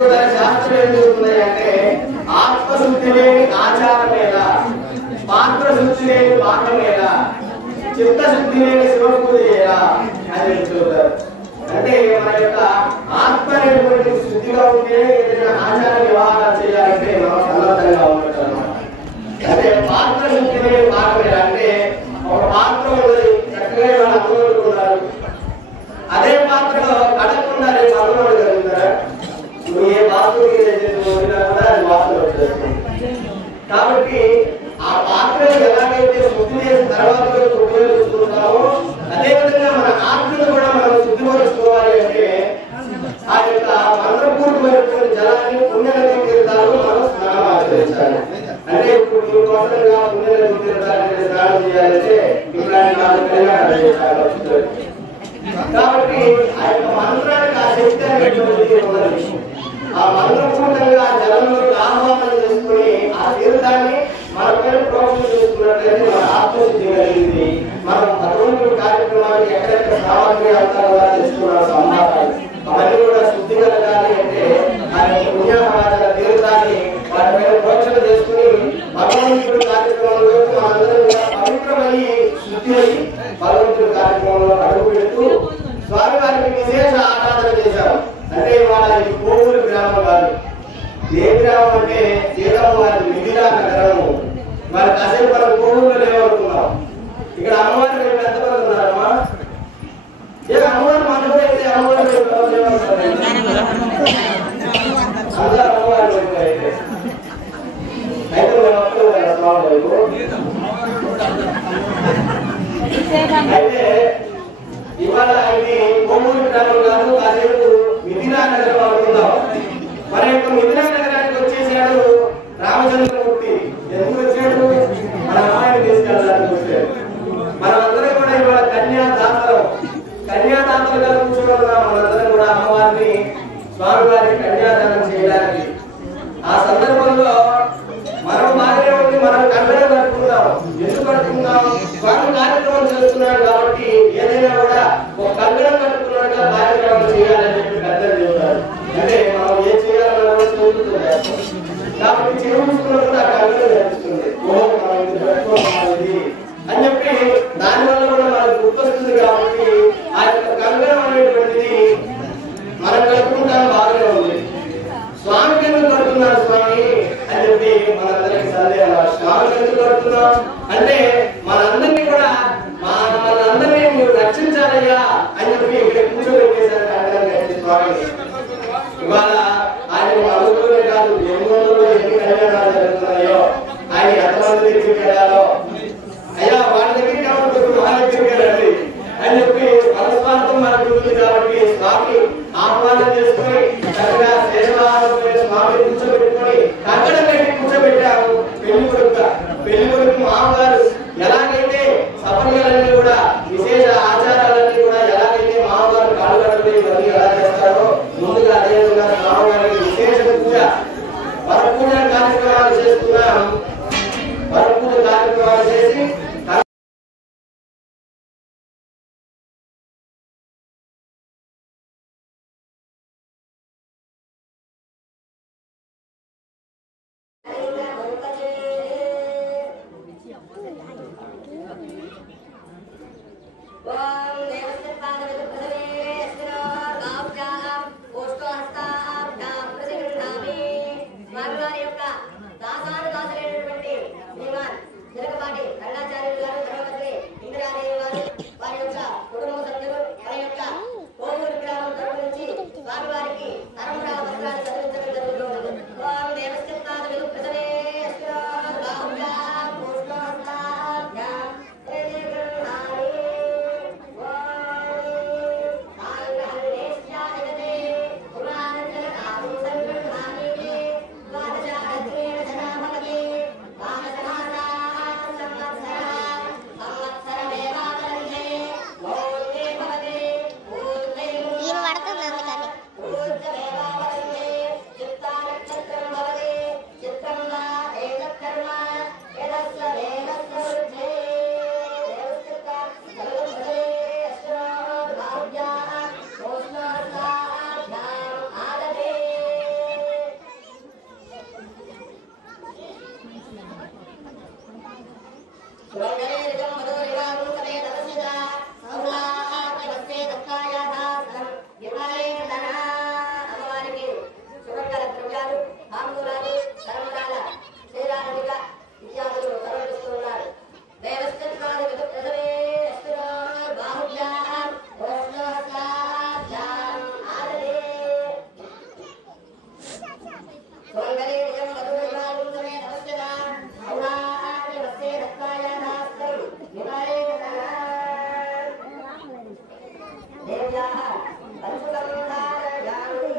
శాస్త్రం ఏం చెబుతున్నాయంటే ఆత్మశుద్ధి లేని ఆచారం మీద, పాత్రశుద్ధి లేని పాత్ర మీద, చిత్తశుద్ధి లేని శివపూజ చేయాలా అని చెబుతారు. అంటే మన యొక్క ఆత్మ అనేటువంటి శుద్ధిగా ఉంటే ఏదైనా ఆచార వ్యవహారాలు చేయాలంటే మనం సన్నద్ధంగా ఉండటం అన్నమాట. అంటే పాత్రశుద్ధి లేని పాత్ర మీద అంటే ఒక పాత్ర ఉన్నది, చక్కగా వాళ్ళు అనుకుంటున్నారు, అదే పాత్రలో కడగకుండా రేపు అనుకోవడం జరుగుతారా? నువ్వు ఏ పాత్ర కూడా అది వాసన వచ్చేస్తుంది. కాబట్టి ఆ పాత్రను ఎలాగైతే శుద్ధి చేసిన తర్వాత ఉపయోగించుకుంటామో అదేవిధంగా మన ఆత్మను కూడా మనం శుద్ధిపరుచుకోవాలి. అంటే ఆ యొక్క మంత్రపూర్వకమైనటువంటి జలాన్ని పుణ్యనది తీర్థాలు మనం స్నానం ఆచరించాలి. అంటే ఇప్పుడు మీకోసంగా పుణ్యనది తీర్థాలు స్నానం చేయాలంటే ఇలాంటి నాలుగు కళ్యాణాలు చేయాలి. కాబట్టి ఆ యొక్క మంత్రానికి ఆ శక్తి అనేటువంటిది ఉన్నది. ఆ మంత్రపూర్వకంగా ఆ జలంలో ఆహ్వానం చేసుకుని ఆ తీర్థాన్ని మన పేరు ప్రోక్షణ చేసుకున్నట్లయితే మన ఆత్మశుద్ధి కలిగింది. మనం భగవంతుడి కార్యక్రమానికి ఎక్కడెక్కడ సామాగ్రి అంతా చేసుకున్నాం, సంభాషణ అవన్నీ కూడా శుద్ధి కలగాలి. అంటే ఆ యొక్క పుణ్యాహార తీర్థాన్ని వాటి పేరు ప్రోక్షణ చేసుకుని భగవంతుడి కార్యక్రమంలో మనందరం కూడా పవిత్రమయ్యి శుద్ధి అయ్యి భగవంతుడి కార్యక్రమంలో అడుగు పెడుతూ స్వామి వారికి విశేష ఆరాధన చేశారు. అంటే ఇవాళ ఈ కోవూరు గ్రామం కాదు, ఏ గ్రామం అంటే సీతమ్మ వారి మిథిలా నగరము. మరి కాసేపు మనం కోవూరులో లేవనుకున్నాం. ఇక్కడ అమ్మవారి రేపు ఎంతమంది ఉన్నారమ్మా? ఏ అమ్మవారి మనకు అయితే అమ్మవారి అందరూ అమ్మవారి వైపు అయితే మేము వస్తాం కదా స్వామి వైపు. అయితే ఇవాళ ఇది కోవూరు గ్రామం కాదు, కాసేపు మిథిలా నగరం అనుకుందాం. మన యొక్క మిథిలా నగరానికి వచ్చేసాడు రామచంద్రమూర్తి. ఎందుకు వచ్చాడు? మన అమ్మాయిని తీసుకెళ్ళడానికి వచ్చాడు. మనమందరం కూడా ఇవాళ కన్యాదాతలుగా కూర్చోగలుగుతాం. మనందరం కూడా అమ్మవారిని స్వామివారికి కన్యాదానం చేయడానికి. ఆ సందర్భంలో మనం బాగానే ఉంది, మనం కండలు కట్టుకుందాం. ఎందుకు కట్టుకుందాం? స్వామి కార్యక్రమం చేస్తున్నాడు కాబట్టి ఏదైనా కూడా ఒక కంగణం కట్టుకున్నట్టుగా కార్యక్రమం చేయాలని చెప్పి పెద్దలు చెబుతారు. అంటే మనం ఏం చేయాలన్నా కూడా చెబుతుంది. కాబట్టి చేయించుకున్నప్పుడు ఆ కంగణం కనిపిస్తుంది, మనం ఇది పెట్టుకోవాలి అని చెప్పి దానివల్ల కూడా మనకు గుర్తొస్తుంది. కాబట్టి ఆ యొక్క కంగణం అనేటువంటిది మనం కట్టుకుంటాం, బాగానే ఉంది. స్వామికి ఎందుకు కడుతున్నారు స్వామి అని చెప్పి మనందరికి సందేహం. స్వామికి ఎందుకు కడుతున్నాం అంటే మనందరినీ కూడా మనందరినీ మీరు రక్షించాలయ్యా అని చెప్పి ఇక్కడ కూర్చోబెట్టేశారు కంటే స్వామి. ఇవాళ ఆయన అడుగులోనే కాదు, ఎన్నో ఎన్ని కళ్యాణాలు జరుగుతున్నాయో, ఆయన ఎంతమంది దగ్గరికి వెళ్ళాలో, అయ్యా వాళ్ళ దగ్గరికి కాబట్టి వాళ్ళ దగ్గరికి వెళ్ళండి అని చెప్పి మనస్వార్థం మనకు ఉంది. కాబట్టి స్వామి ఆహ్వానం చేసుకుని చక్కగా సేవాహారం స్వామి కూర్చోబెట్టుకొని కంకణం పెట్టి కూర్చోబెట్టాము. పెళ్లి కొడుకు మామగారు ఎలాగైతే సఫర్యాలన్నీ కూడా విశేష ఆచారాలన్నీ కూడా ఎలాగైతే మామగారు కాళ్ళు కట్టుకుని ఇవన్నీ ఎలా చేస్తారో ముందుగా అదేవిధంగా మామగారికి విశేష పూజ వరపూజ కార్యక్రమాలు చేస్తున్నాం. వరపూజ కార్యక్రమాలు చేసి सुमंगलेयं मधुरवायुं समेत नमस्यता औराहानि वस्ते दत्तायादास्तं निवारे देव्याः अद्भुतं धारयामि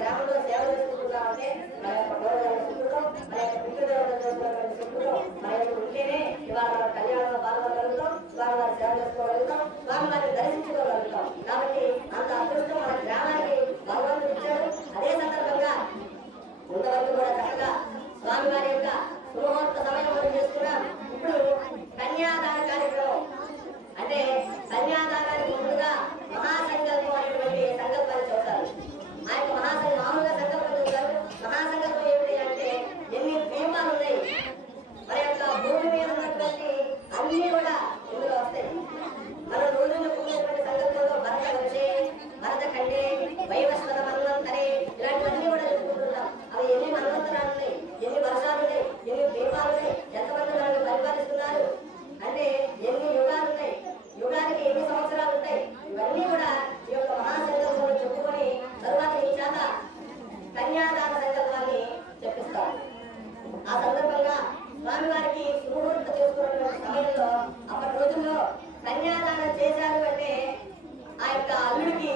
గ్రామంలో సేవ చేసుకుంటున్నామంటే మన యొక్క పూర్వజన్మ సుకృతం, మన యొక్క పితృదేవతలు చేస్తున్నటువంటి సుకృతం మన యొక్క ఉంటేనే ఇవాళ మన కళ్యాణంలో పాల్గొనగలుగుతాం, స్వామివారి సేవ చేసుకోగలుగుతాం, స్వామివారిని దర్శించుకోగలుగుతాం. కాబట్టి అంత అదృష్టం మన గ్రామానికి భగవంతుడు ఇచ్చాడు. అదే సందర్భంగా ఇంతవరకు కూడా చక్కగా స్వామివారి యొక్క సుముహూర్త సమయం మనం చేసుకున్నాం. ఇప్పుడు కన్యాదాన కార్యక్రమం అంటే కన్యాదానానికి ముందుగా మహాసంకల్పం అనేటువంటి సంకల్పాన్ని చెబుతారు. ఆ యొక్క మామూలుగా సంకల్పం చెబుతారు. మహాసంకల్పం ఏమిటి అంటే ఎన్ని దీపాలు ఉన్నాయి, మన యొక్క భూమి మీద ఉన్నటువంటి అన్ని కూడా ఇందులో వస్తాయి. మనం రోజు చెప్పుకునేటువంటి సంకల్పంలో భరత వచ్చే, భరత కంటే, వైవస్వత మన్వంతరే ఇలాంటివన్నీ కూడా చెప్పుకుంటున్నాం. అవి ఎన్ని మన్వంతరాలు ఉన్నాయి, ఎన్ని వర్షాలు ఉన్నాయి, ఎన్ని దీపాలు ఉన్నాయి, ఎంతమంది మనల్ని పరిపాలిస్తున్నారు అంటే ఎన్ని యుగాలు ఉన్నాయి, యుగానికి ఎన్ని సంవత్సరాలు ఉంటాయి, ఇవన్నీ కూడా ఈ యొక్క మహాసంకల్పంలో చెప్పుకొని తరువాత ఈ చేత కన్యాదాన సంకల్పాన్ని చెప్పిస్తారు. ఆ సందర్భంగా స్వామివారికి సుముహూర్తం చేసుకున్నటువంటి సమయంలో అప్పటి రోజుల్లో కన్యాదానం చేశారు అంటే ఆ యొక్క అల్లుడికి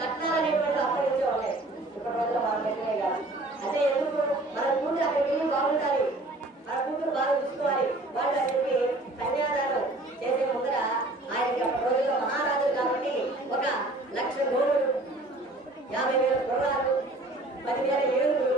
కట్నాలు అనేటువంటి అప్పగించే ఉన్నాయి. ఇప్పటి రోజుల్లో మనం పెట్టినే కాదు. అంటే ఎందుకు మన కూతురు అక్కడికి వెళ్ళి బాగుండాలి, మన కూతురు బాగా చూసుకోవాలి వాళ్ళు అని చెప్పి కన్యాదానం చేసే ముందర ఆయనకి అప్పటి రోజుల్లో మహారాజులు కాబట్టి 1,00,000 గోవులు, 50,000 గుర్రాలు, 10,000 ఏనుగులు